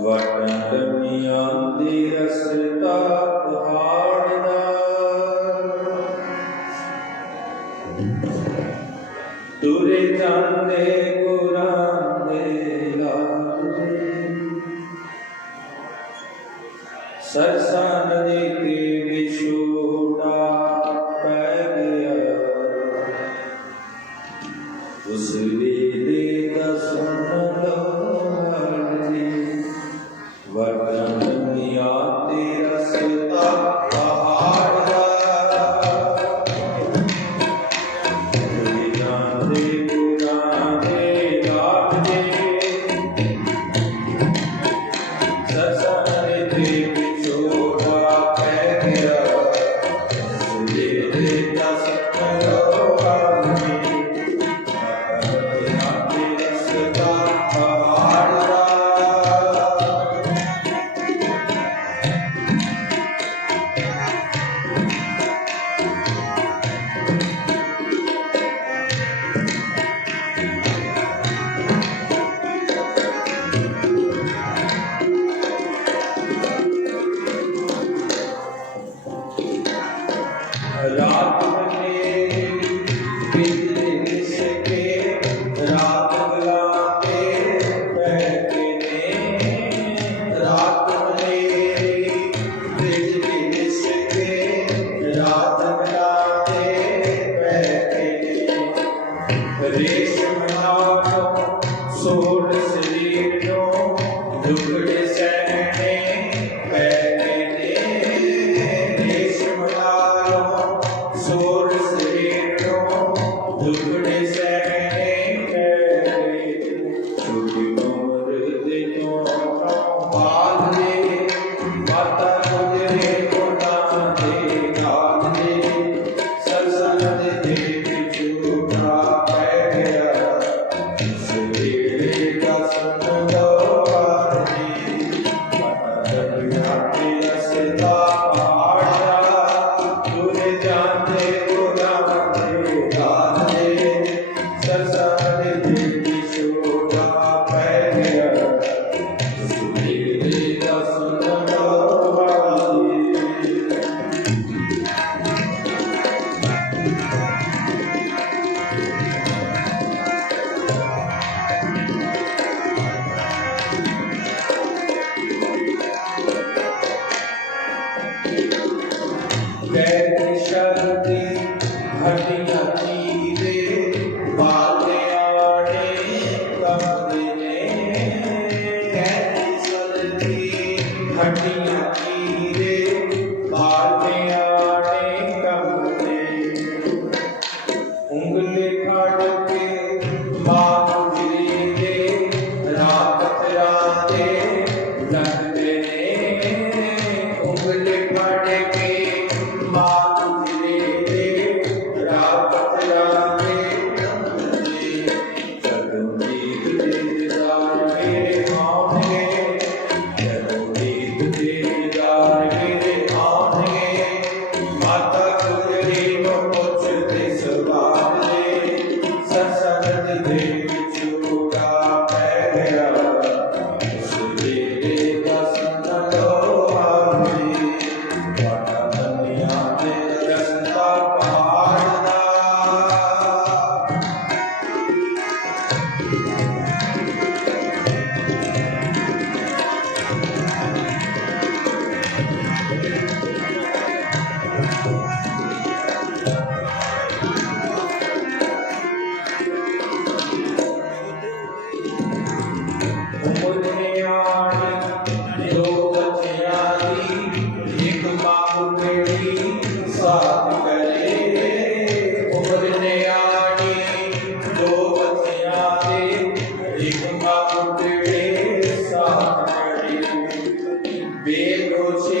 ਵਟਨ ਦੀ ਰਸਤਾ ਪਹਾੜਦਾ ਤੁਰੇ ਜਾਂਦੇ ਗੁਰਾਂ ਦੇ ਲਾਲੇ ਸਰਸਾ Grace বেরোছে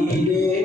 হইবে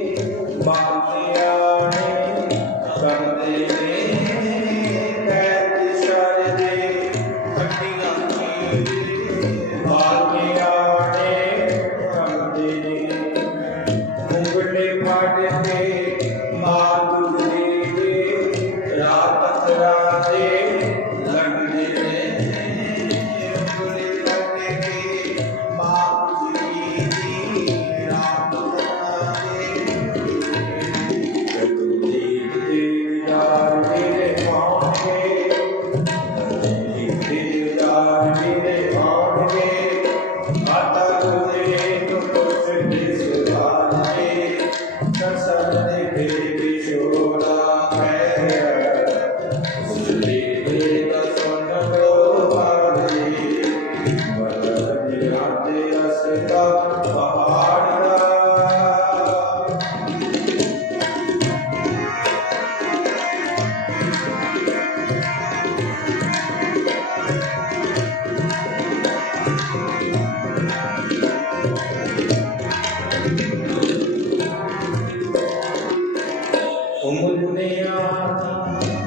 어머니야.